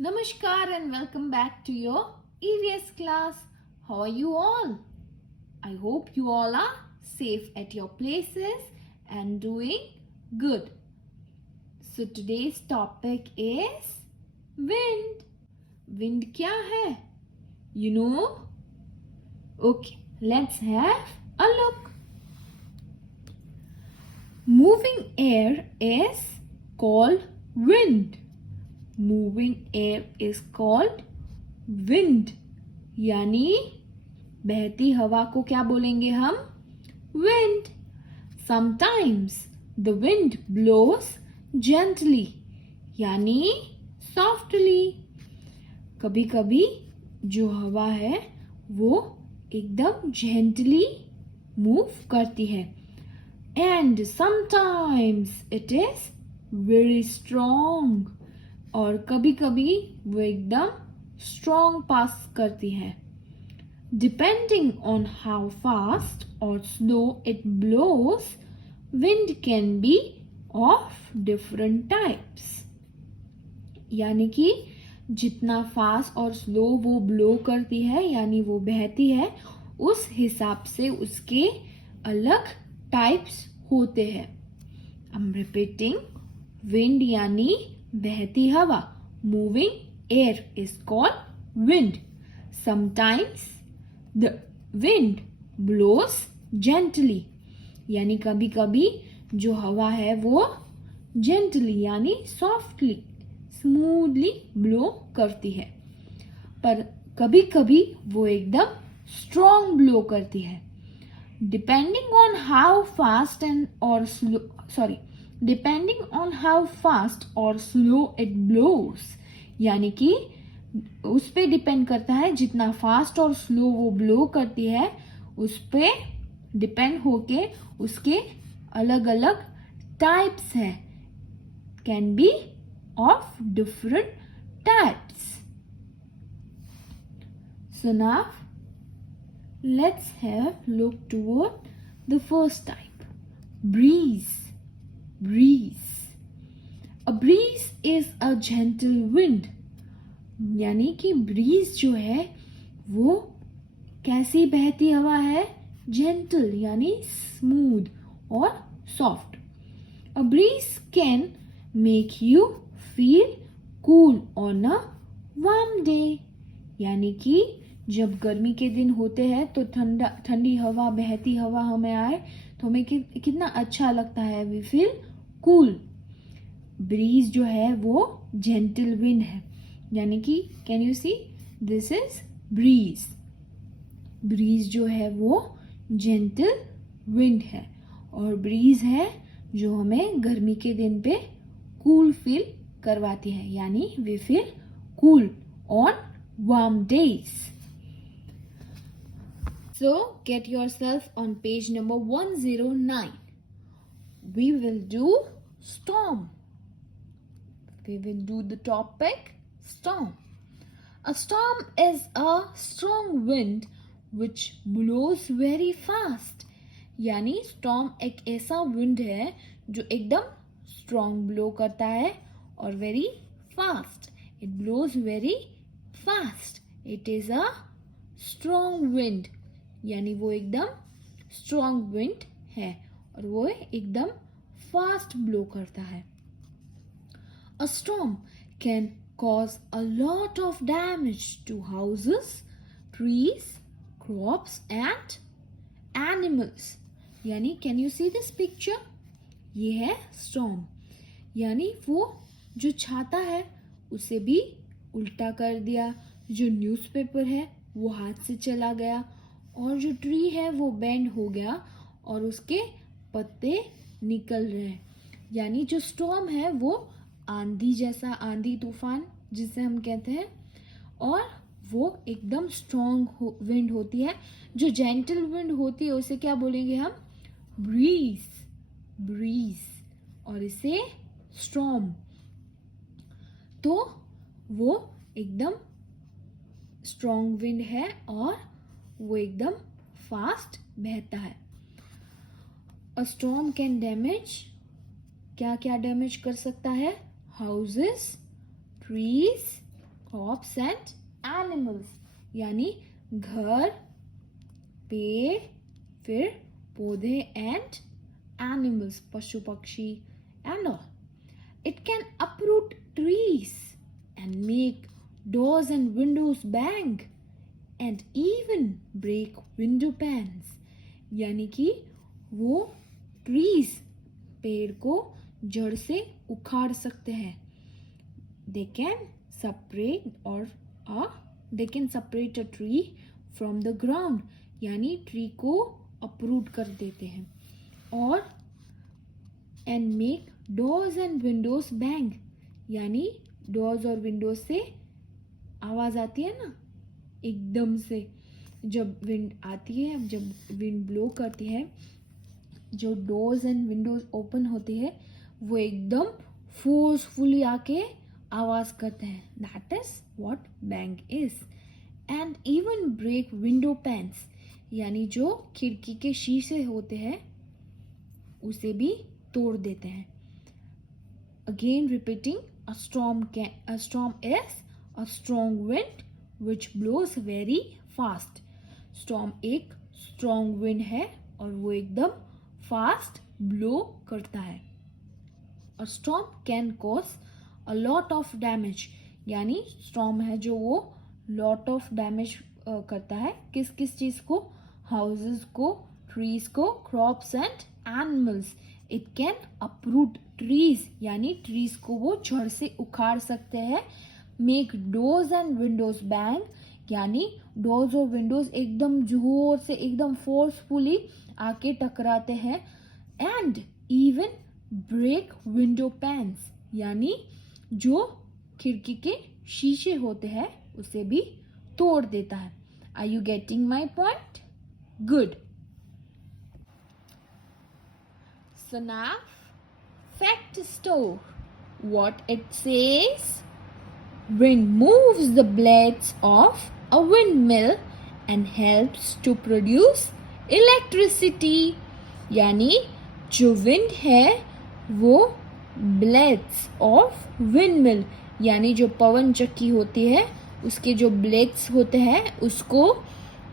Namaskar and welcome back to your EVS class. How are you all? I hope you all are safe at your places and doing good. So today's topic is wind. Wind क्या है? You know? Okay, let's have a look. Moving air is called wind. Moving air is called wind. यानी बहती हवा को क्या बोलेंगे हम? Wind. Sometimes the wind blows gently. यानी softly. कभी कभी जो हवा है वो एकदम gently move करती है. And sometimes it is very strong. और कभी कभी वो एकदम स्ट्रॉन्ग पास करती है. डिपेंडिंग ऑन हाउ फास्ट और slow it blows, wind can be of different types. यानी कि जितना फास्ट और स्लो वो ब्लो करती है यानी वो बहती है, उस हिसाब से उसके अलग टाइप्स होते हैं. I am repeating. विंड यानी बहती हवा. Moving air is called wind. Sometimes the wind blows gently. यानी कभी कभी जो हवा है वो जेंटली यानी सॉफ्टली स्मूथली ब्लो करती है, पर कभी कभी वो एकदम स्ट्रॉन्ग ब्लो करती है. Depending on how fast and और slow depending on how fast और स्लो इट ब्लोस. यानी कि उस पे डिपेंड करता है जितना फास्ट और स्लो वो ब्लो करती है, उस पे डिपेंड होके उसके अलग अलग टाइप्स हैं. Can be of different types. So now let's have look toward the first type, breeze. Breeze. A breeze is a gentle wind. यानी कि ब्रीज जो है वो कैसी बहती हवा है? जेंटल यानी स्मूथ और soft. A breeze can make you feel cool on a warm day. यानी कि जब गर्मी के दिन होते हैं तो ठंडी हवा, बहती हवा हमें आए तो हमें कितना अच्छा लगता है. We feel cool. ब्रीज जो है वो जेंटल विंड है. यानी कि can you see, this is breeze. Breeze जो है वो जेंटल विंड है और ब्रीज है जो हमें गर्मी के दिन पे कूल फील करवाती है. यानी we feel cool on warm days. So get yourself on page number 109. We will do storm. We will do the topic storm. A storm is a strong wind which blows very fast. यानी storm एक ऐसा wind है जो एकदम strong blow करता है और very fast. It blows very fast. It is a strong wind. यानी वो एकदम स्ट्रॉन्ग विंड है और वो एकदम फास्ट ब्लो करता है. A storm can cause a lot of damage to houses, trees, crops and animals. यानी can you see this picture? ये है स्टॉर्म. यानी वो जो छाता है उसे भी उल्टा कर दिया, जो न्यूज़पेपर है वो हाथ से चला गया, और जो ट्री है वो बेंड हो गया और उसके पत्ते निकल रहे हैं. यानी जो स्टॉर्म है वो आंधी जैसा, आंधी तूफान जिसे हम कहते हैं, और वो एकदम स्ट्रॉन्ग विंड होती है. जो जेंटल विंड होती है उसे क्या बोलेंगे हम? ब्रीज. ब्रीज. और इसे स्टॉर्म. तो वो एकदम स्ट्रॉन्ग विंड है और वो एकदम फास्ट बहता है. अ स्टॉर्म कैन डैमेज, क्या क्या डैमेज कर सकता है? Houses, trees, crops and animals, यानी घर, पेड़, फिर पौधे एंड एनिमल्स, पशु पक्षी and all. It can uproot trees and make doors and windows bang and even break window panes. यानी कि वो trees पेड़ को जड़ से उखाड़ सकते हैं. They can separate a tree from the ground, यानी ट्री को uproot कर देते हैं. और and make doors and windows bang, यानी डोर्स और विंडोज से आवाज आती है ना एकदम से, जब विंड आती है, जब विंड ब्लो करती है, जो डोर्स एंड विंडोज ओपन होती है वो एकदम फोर्सफुली आके आवाज करते हैं. That is what bang is. And even break window panes, यानी जो खिड़की के शीशे होते हैं उसे भी तोड़ देते हैं. Again repeating, a storm is a strong wind which blows very fast. Storm एक strong wind है और वो एकदम fast blow करता है. A storm can cause a lot of damage, यानी storm है जो वो lot of damage करता है. किस किस चीज को? Houses को, trees को, crops and animals. It can uproot trees, यानी trees को वो जड़ से उखाड़ सकते हैं. Make doors and windows bang, यानी doors और windows एकदम जोर से, एकदम forcefully आके टकराते हैं. And even break window panes, यानी जो खिड़की के शीशे होते हैं उसे भी तोड़ देता है. Are you getting my point? Good. So now, fact store. What it says? Wind moves the blades of a windmill and helps to produce electricity. यानी जो wind है वो blades of windmill, यानी जो पवन चक्की होती है उसके जो blades होते हैं उसको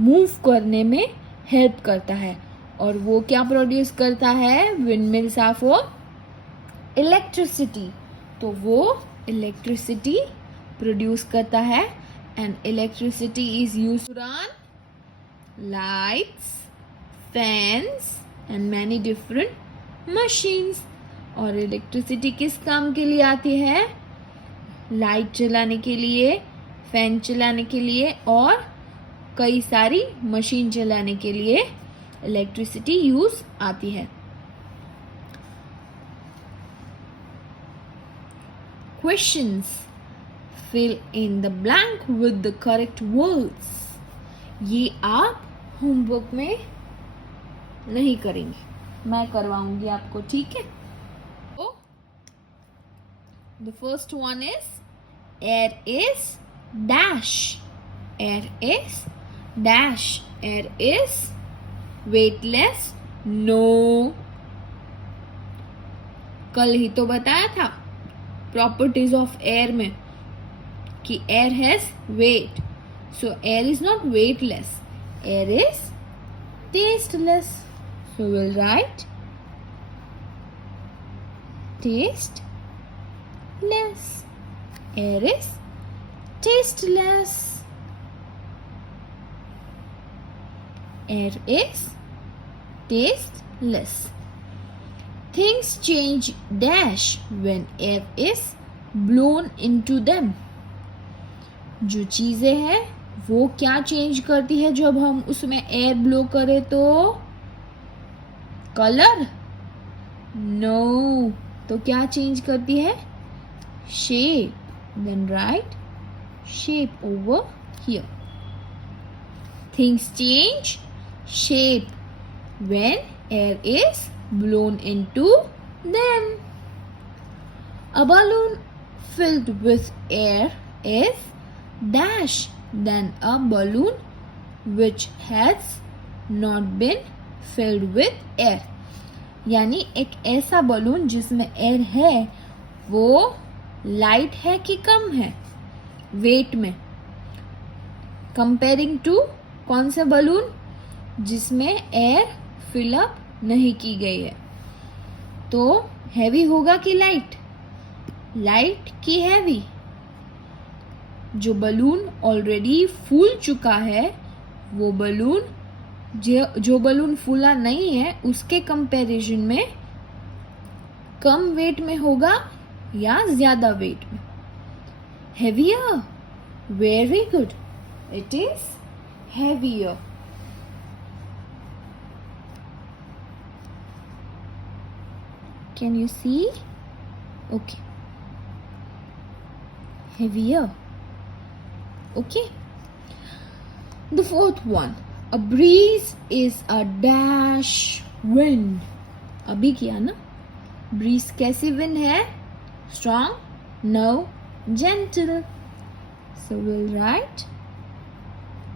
move करने में help करता है. और वो क्या प्रोड्यूस करता है? विंडमिल साफ हो इलेक्ट्रिसिटी, तो वो इलेक्ट्रिसिटी प्रोड्यूस करता है. And electricity is used to run lights, fans and many different machines. और इलेक्ट्रिसिटी किस काम के लिए आती है? लाइट चलाने के लिए, फैन चलाने के लिए और कई सारी मशीन चलाने के लिए इलेक्ट्रिसिटी यूज आती है. Questions. Fill in the blank with the correct words. ये आप होमवर्क में नहीं करेंगे, मैं करवाऊंगी आपको, ठीक है? तो the first one is air is dash. Air is dash. Air is weightless. No. कल ही तो बताया था प्रॉपर्टीज ऑफ एयर में कि air has weight. So air is not weightless. Air is tasteless. So will write tasteless. Air is tasteless. Air is tasteless. Things change dash when air is blown into them. जो चीजें हैं वो क्या change करती है जब हम उसमें एयर ब्लो करें तो? कलर? नो. तो क्या चेंज करती है? Shape. Then write shape over here. Things change shape when air is blown into them. A balloon filled with air is dash than a balloon which has not been filled with air. यानी एक ऐसा balloon जिसमें air है वो light है कि कम है? Wait में, कंपेयरिंग टू कौन सा बलून, जिसमें एयर फिलअप नहीं की गई है। तो हैवी होगा कि लाइट, लाइट की हैवी। जो बलून ऑलरेडी फूल चुका है वो बलून, जो बलून फूला नहीं है उसके कंपैरिजन में कम वेट में होगा या ज्यादा वेट में। Heavier, very good, it is heavier. Can you see? Okay, heavier. Okay. The fourth one. A breeze is a dash wind. अभी किया ना? Breeze कैसी wind है? Strong? No. Gentle. So we'll write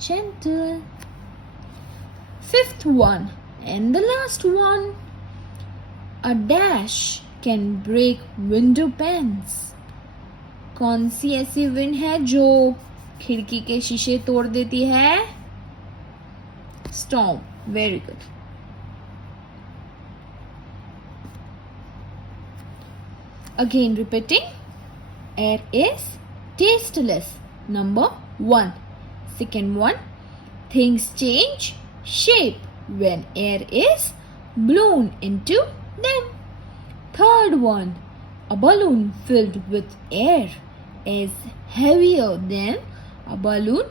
gentle. Fifth one and the last one. A dash can break window panes. कौन सी ऐसी wind है जो खिड़की के शीशे तोड़ देती है? Storm, very good. Again repeating, air is tasteless, number 1. Second one, things change shape when air is blown into them. Third one, a balloon filled with air is heavier than a balloon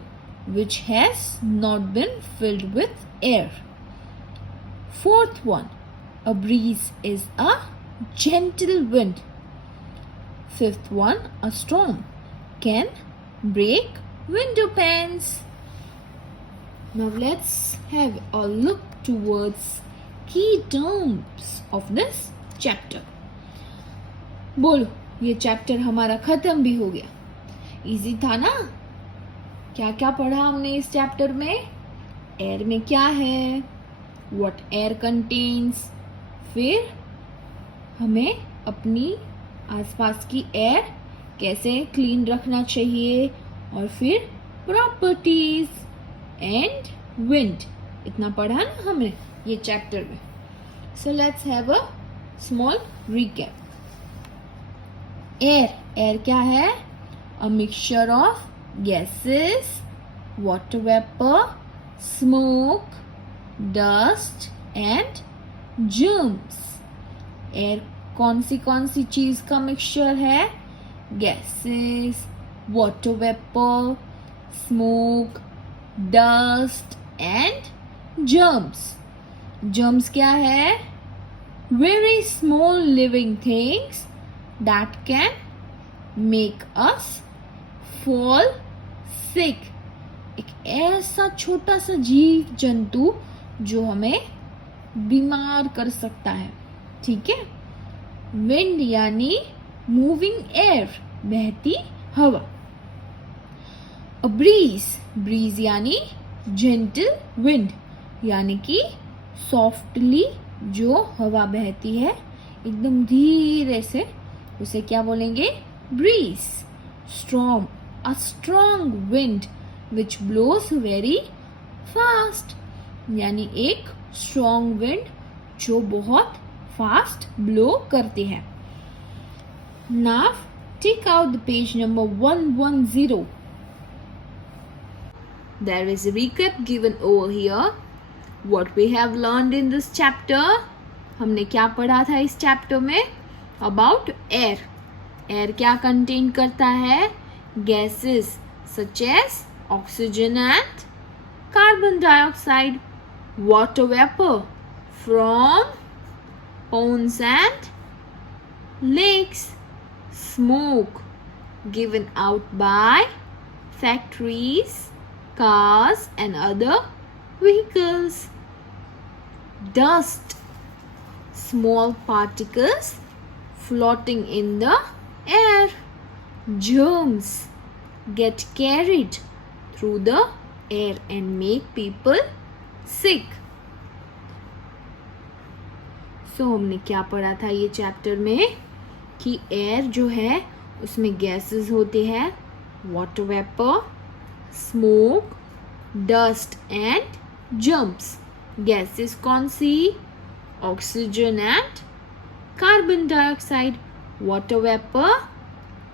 which has not been filled with air. Fourth one, a breeze is a gentle wind. Fifth one, a storm can break window panes. Now let's have a look towards key terms of this chapter. बोलो, ये chapter हमारा खत्म भी हो गया। Easy था ना? क्या क्या पढ़ा हमने इस चैप्टर में? एयर में क्या है, व्हाट एयर कंटेन्स, फिर हमें अपनी आसपास की एयर कैसे क्लीन रखना चाहिए, और फिर प्रॉपर्टीज एंड विंड, इतना पढ़ा ना हमने ये चैप्टर में। So let's have a small recap. Air, air क्या है? A mixture of gases, water vapour, smoke, dust and germs. Air कौन सी चीज का मिक्सचर है? Gases, water vapour, smoke, dust and germs. Germs क्या है? Very small living things that can make us fall sick. एक ऐसा छोटा सा जीव जंतु जो हमें बीमार कर सकता है, ठीक है? विंड यानी मूविंग एयर, बहती हवा। अ ब्रीज, ब्रीज यानी जेंटल विंड, यानी कि सॉफ्टली जो हवा बहती है एकदम धीरे से, उसे क्या बोलेंगे? Breeze. Storm, a strong wind which blows very fast, यानी एक स्ट्रॉन्ग विंड जो बहुत फास्ट ब्लो करती है। Now take out the page number 110. There is a recap given over here. What we have learned in this chapter. हमने क्या पढ़ा था इस चैप्टर में? About air. एयर क्या कंटेन करता है? Gases such as oxygen and carbon dioxide, water vapour from ponds and lakes, smoke given out by factories, cars and other vehicles, dust, small particles floating in the air, germs get carried through the air and make people sick. So हमने क्या पढ़ा था ये chapter में कि air जो है उसमें गैसेस होते हैं, water vapor, smoke, dust and germs. Gases कौन सी? Oxygen and carbon dioxide. Water vapor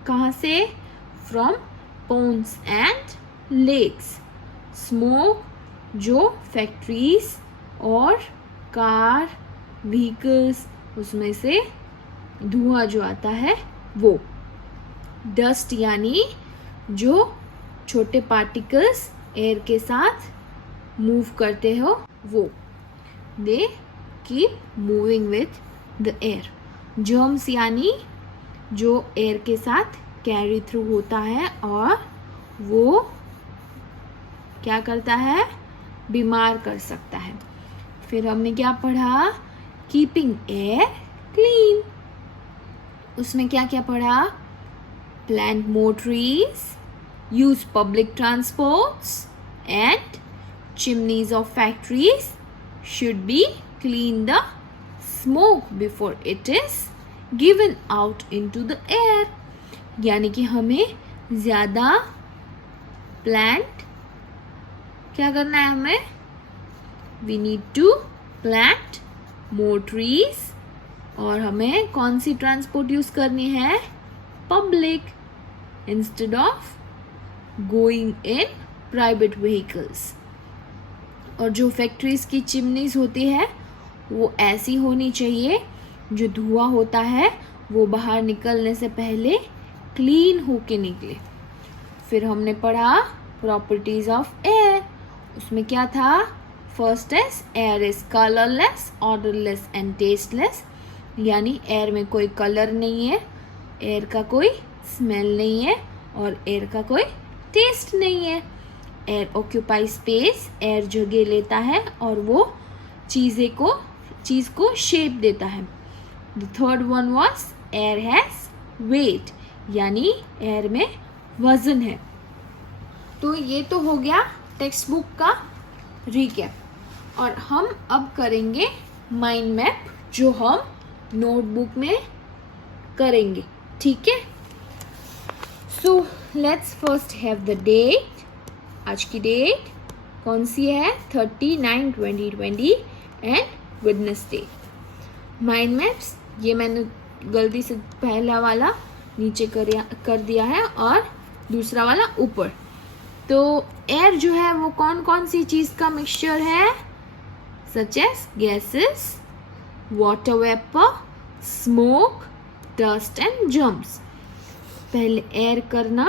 कहाँ से? From ponds and lakes. Smoke जो फैक्ट्रीज और कार व्हीकल्स उसमें से धुआं जो आता है वो. डस्ट यानी जो छोटे पार्टिकल्स एयर के साथ मूव करते हो वो. They keep moving with the air. Germs यानी जो एयर के साथ कैरी थ्रू होता है और वो क्या करता है? बीमार कर सकता है. फिर हमने क्या पढ़ा? Keeping air clean. उसमें क्या क्या पढ़ा? Plant more trees, use public transports and chimneys of factories should be clean the smoke before it is given out into the air. यानी कि हमें ज्यादा प्लांट क्या करना है? हमें we need to plant more trees. और हमें कौन सी ट्रांसपोर्ट यूज करनी है? Public, instead of going in private vehicles. और जो फैक्ट्रीज की चिमनीज होती है वो ऐसी होनी चाहिए जो धुआं होता है वो बाहर निकलने से पहले क्लीन होके निकले. फिर हमने पढ़ा प्रॉपर्टीज ऑफ एयर. उसमें क्या था? First is air is colourless, odourless and tasteless. यानी एयर में कोई कलर नहीं है, एयर का कोई स्मेल नहीं है और एयर का कोई टेस्ट नहीं है. एयर ऑक्यूपाई स्पेस, एयर जगह लेता है और वो चीज को शेप देता है. The third one was air has weight. यानी एयर में वजन है. तो ये तो हो गया टेक्स्ट बुक का रिकैप. और हम अब करेंगे माइंड मैप जो हम नोटबुक में करेंगे. ठीक है. So let's first have the date. आज की डेट कौन सी है? 30/9/2020 एंड वेडनेसडे. माइंड मैप्स ये मैंने गलती से पहला वाला नीचे कर दिया है और दूसरा वाला ऊपर. तो एयर जो है वो कौन कौन सी चीज का मिक्सचर है? Such as gases, water vapour, smoke, dust and germs. पहले एयर करना,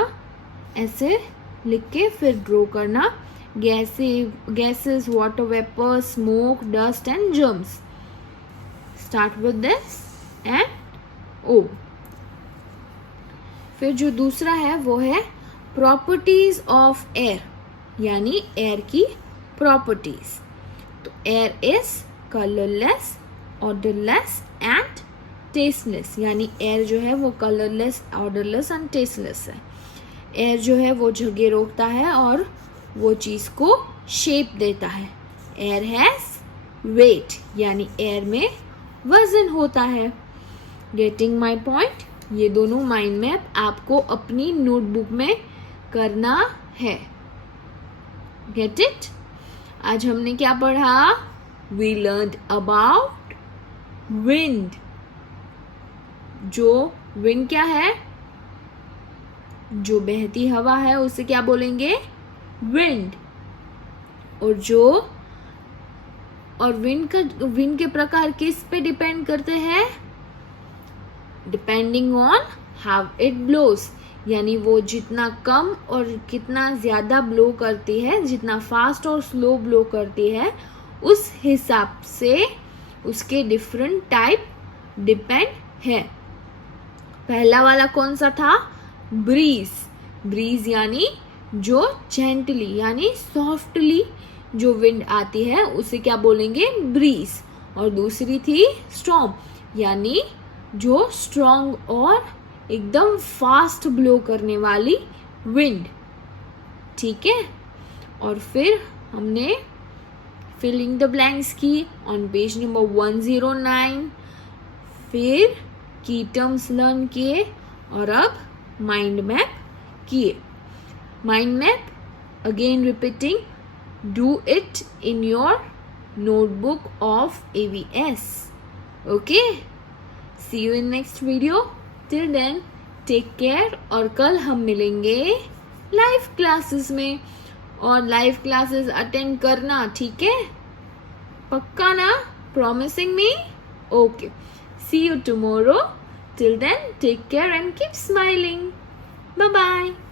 ऐसे लिख के फिर ड्रॉ करना. Gases, water vapour, smoke, dust and germs. Start with this and O. फिर जो दूसरा है वो है प्रॉपर्टीज ऑफ एयर. यानी एयर की प्रॉपर्टीज. तो air is colourless, odourless and tasteless. यानी एयर जो है वो कलरलेस, ऑर्डरलेस एंड टेस्टलेस है. एयर जो है वो जगह रोकता है और वो चीज को शेप देता है. Air has weight. यानी एयर में वजन होता है. Getting my point? ये दोनों माइंड मैप आपको अपनी नोटबुक में करना है. Get it? आज हमने क्या पढ़ा? We learn about wind. जो विंड क्या है? जो बहती हवा है उसे क्या बोलेंगे? विंड. और विंड के प्रकार किस पे डिपेंड करते हैं? Depending on how it blows. यानी वो जितना कम और कितना ज्यादा ब्लो करती है, जितना फास्ट और स्लो ब्लो करती है, उस हिसाब से उसके डिफरेंट टाइप डिपेंड है. पहला वाला कौन सा था? ब्रीज. ब्रीज यानी जो जेंटली यानी सॉफ्टली जो विंड आती है उसे क्या बोलेंगे? ब्रीज. और दूसरी थी स्टॉर्म. यानी जो स्ट्रॉन्ग और एकदम फास्ट ब्लो करने वाली विंड. ठीक है. और फिर हमने फिलिंग द ब्लैंक्स की ऑन पेज नंबर 109. फिर की टर्म्स लर्न किए और अब माइंड मैप किए. Mind map, again repeating, do it in your notebook of AVS. Okay? See you in next video. Till then, take care. और कल हम मिलेंगे लाइव क्लासेस में, और लाइव क्लासेस अटेंड करना, ठीक है? पक्का ना? Promising me? Okay. See you tomorrow. Till then, take care and keep smiling. Bye-bye.